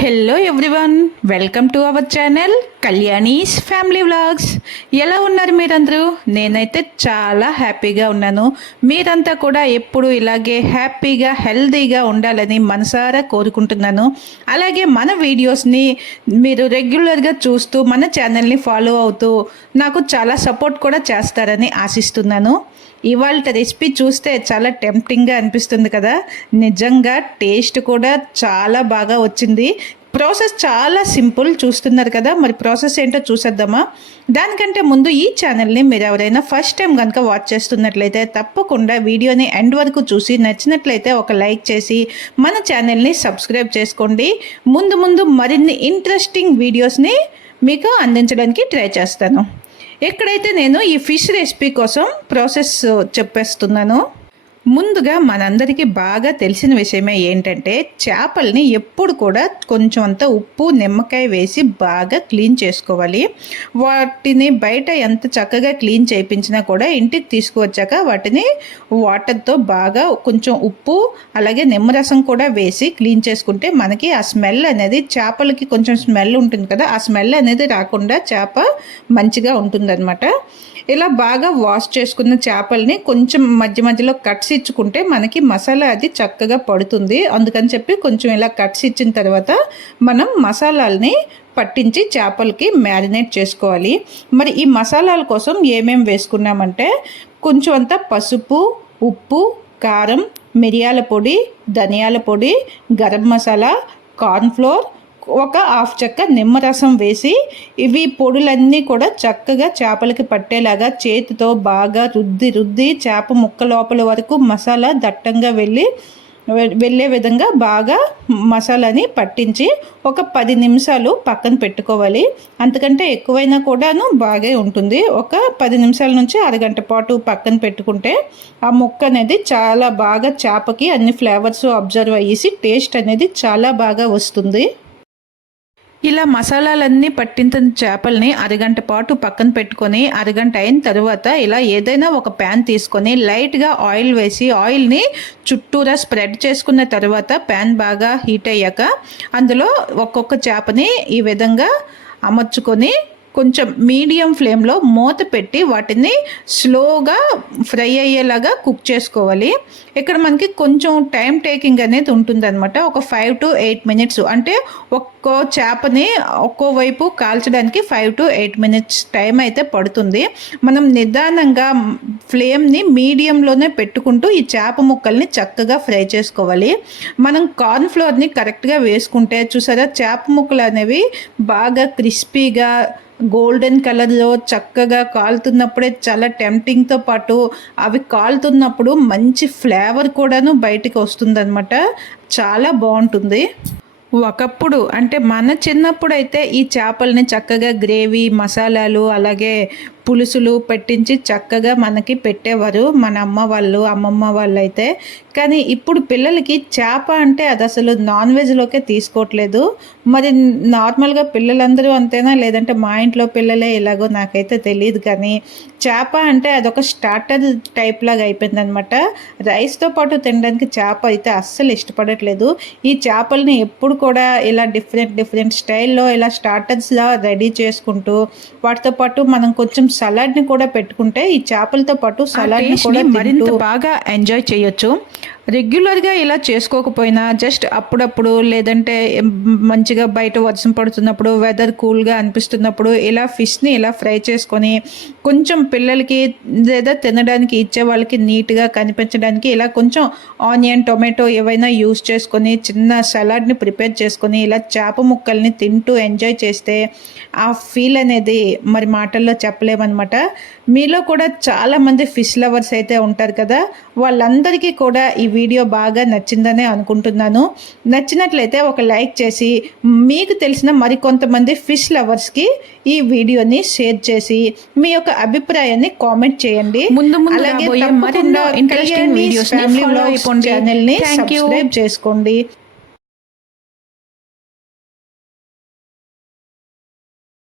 Hello everyone welcome to our channel Kalyani's family vlogs ఎలా ఉన్నారు మీరందరూ? నేనైతే చాలా హ్యాపీగా ఉన్నాను. మీరంతా కూడా ఎప్పుడు ఇలాగే హ్యాపీగా హెల్తీగా ఉండాలని మనసారా కోరుకుంటున్నాను. అలాగే మన వీడియోస్ని మీరు రెగ్యులర్గా చూస్తూ మన ఛానల్ని ఫాలో అవుతూ నాకు చాలా సపోర్ట్ కూడా చేస్తారని ఆశిస్తున్నాను. ఇవాళ రెసిపీ చూస్తే చాలా టెంప్టింగ్గా అనిపిస్తుంది కదా. నిజంగా టేస్ట్ కూడా చాలా బాగా వచ్చింది. ప్రాసెస్ చాలా సింపుల్ చూస్తున్నారు కదా. మరి ప్రాసెస్ ఏంటో చూసేద్దామా? దానికంటే ముందు ఈ ఛానల్ని మీరు ఎవరైనా ఫస్ట్ టైం కనుక వాచ్ చేస్తున్నట్లయితే తప్పకుండా వీడియోని ఎండ్ వరకు చూసి నచ్చినట్లయితే ఒక లైక్ చేసి మన ఛానల్ని సబ్స్క్రైబ్ చేసుకోండి. ముందు ముందు మరిన్ని ఇంట్రెస్టింగ్ వీడియోస్ని మీకు అందించడానికి ట్రై చేస్తాను. ఎక్కడైతే నేను ఈ ఫిష్ రెసిపీ కోసం ప్రాసెస్ చెప్పేస్తున్నాను ముందుగా మనందరికీ బాగా తెలిసిన విషయమే ఏంటంటే చేపల్ని ఎప్పుడు కూడా కొంచెం అంత ఉప్పు నిమ్మకాయ వేసి బాగా క్లీన్ చేసుకోవాలి. వాటిని బయట ఎంత చక్కగా క్లీన్ చేయించినా కూడా ఇంటికి తీసుకువచ్చాక వాటిని వాటర్తో బాగా కొంచెం ఉప్పు అలాగే నిమ్మరసం కూడా వేసి క్లీన్ చేసుకుంటే మనకి ఆ స్మెల్ అనేది చేపలకి కొంచెం స్మెల్ ఉంటుంది కదా ఆ స్మెల్ అనేది రాకుండా చేప మంచిగా ఉంటుందన్నమాట. ఇలా బాగా వాష్ చేసుకున్న చేపల్ని కొంచెం మధ్య మధ్యలో కట్స్ ఇచ్చుకుంటే మనకి మసాలా అది చక్కగా పడుతుంది. అందుకని చెప్పి కొంచెం ఇలా కట్స్ ఇచ్చిన తర్వాత మనం మసాలాల్ని పట్టించి చేపలకి మ్యారినేట్ చేసుకోవాలి. మరి ఈ మసాలాల కోసం ఏమేమి వేసుకున్నామంటే కొంచెం అంత పసుపు ఉప్పు కారం మిరియాల పొడి ధనియాల పొడి గరం మసాలా కార్న్ఫ్లోర్ ఒక హాఫ్ చెక్క నిమ్మరసం వేసి ఇవి పొడులన్నీ కూడా చక్కగా చేపలకి పట్టేలాగా చేతితో బాగా రుద్ది రుద్ది చేప ముక్క లోపల వరకు మసాలా దట్టంగా వెళ్ళి వెళ్ళే విధంగా బాగా మసాలాని పట్టించి ఒక పది నిమిషాలు పక్కన పెట్టుకోవాలి. అంతకంటే ఎక్కువైనా కూడాను బాగా ఉంటుంది. ఒక పది నిమిషాల నుంచి అరగంట పాటు పక్కన పెట్టుకుంటే ఆ ముక్క అనేది చాలా బాగా చేపకి అన్ని ఫ్లేవర్స్ అబ్జర్వ్ అయ్యేసి టేస్ట్ అనేది చాలా బాగా వస్తుంది. ఇలా మసాలాలన్నీ పట్టిన చేపల్ని అరగంట పాటు పక్కన పెట్టుకొని అరగంట అయిన తర్వాత ఇలా ఏదైనా ఒక ప్యాన్ తీసుకొని లైట్గా ఆయిల్ వేసి ఆయిల్ని చుట్టూరా స్ప్రెడ్ చేసుకున్న తర్వాత ప్యాన్ బాగా హీట్ అయ్యాక అందులో ఒక్కొక్క చేపని ఈ విధంగా అమర్చుకొని కొంచెం మీడియం ఫ్లేమ్లో మూత పెట్టి వాటిని స్లోగా ఫ్రై అయ్యేలాగా కుక్ చేసుకోవాలి. ఇక్కడ మనకి కొంచెం టైం టేకింగ్ అనేది ఉంటుందన్నమాట. ఒక ఫైవ్ టు ఎయిట్ మినిట్స్. అంటే ఒక్కో చేపని ఒక్కో వైపు కాల్చడానికి five to eight minutes time అయితే పడుతుంది. మనం నిదానంగా ఫ్లేమ్ని మీడియంలోనే పెట్టుకుంటూ ఈ చేప ముక్కల్ని చక్కగా ఫ్రై చేసుకోవాలి. మనం కార్న్ ఫ్లోర్ని కరెక్ట్గా వేసుకుంటే చూసారా చేప ముక్కలు అనేవి బాగా క్రిస్పీగా గోల్డెన్ కలర్లో చక్కగా కాలుతున్నప్పుడే చాలా టెంప్టింగ్తో పాటు అవి కాలుతున్నప్పుడు మంచి ఫ్లేవర్ కూడాను బయటికి వస్తుందన్నమాట. చాలా బాగుంటుంది. ఒకప్పుడు అంటే మన చిన్నప్పుడు అయితే ఈ చేపల్ని చక్కగా గ్రేవీ మసాలాలు అలాగే పులుసులు పెట్టించి చక్కగా మనకి పెట్టేవారు. మన అమ్మ వాళ్ళు అమ్మమ్మ వాళ్ళు అయితే కానీ ఇప్పుడు పిల్లలకి చేప అంటే అది అసలు నాన్ వెజ్లోకే తీసుకోవట్లేదు. మరి నార్మల్గా పిల్లలందరూ అంతేనా? లేదంటే మా ఇంట్లో పిల్లలే ఎలాగో నాకైతే తెలియదు కానీ చేప అంటే అదొక స్టార్టర్ టైప్ లాగా అయిపోయింది అనమాట రైస్తో పాటు తినడానికి చేప అయితే అస్సలు ఇష్టపడట్లేదు. ఈ చేపల్ని ఎప్పుడు కూడా ఇలా డిఫరెంట్ డిఫరెంట్ స్టైల్లో ఇలా స్టార్టర్స్లా రెడీ చేసుకుంటూ వాటితో పాటు మనం కొంచెం సలాడ్ని కూడా పెట్టుకుంటే ఈ చేపలతో పాటు సలాడ్ని కూడా మరింత బాగా ఎంజాయ్ చేయొచ్చు. రెగ్యులర్గా ఇలా చేసుకోకపోయినా జస్ట్ అప్పుడప్పుడు లేదంటే మంచిగా బయట వర్షం పడుతున్నప్పుడు వెదర్ కూల్గా అనిపిస్తున్నప్పుడు ఇలా ఫిష్ని ఇలా ఫ్రై చేసుకొని కొంచెం పిల్లలకి లేదా తినడానికి ఇచ్చే వాళ్ళకి నీట్గా కనిపించడానికి ఇలా కొంచెం ఆనియన్ టొమాటో ఏవైనా యూస్ చేసుకొని చిన్న సలాడ్ని ప్రిపేర్ చేసుకొని ఇలా చేప ముక్కల్ని తింటూ ఎంజాయ్ చేస్తే ఆ ఫీల్ అనేది మరి మాటల్లో చెప్పలేమన్నమాట. మీలో కూడా చాలామంది ఫిష్ లవర్స్ అయితే ఉంటారు కదా వాళ్ళందరికీ కూడా ఈ వీడియో బాగా నచ్చిందనే అనుకుంటున్నాను నచ్చినట్లయితే ఒక లైక్ చేసి మీకు తెలిసిన మరికొంతమంది ఫిష్ లవర్స్కి ఈ వీడియోని షేర్ చేసి మీ యొక్క అభిప్రాయాన్ని కామెంట్ చేయండి ముందు ముందు అలాగే మరెన్నో interesting కళ్యాణి videos ని family follow vlogs అయిపోండి. channel ని Thank you. సబ్స్క్రైబ్ చేసుకోండి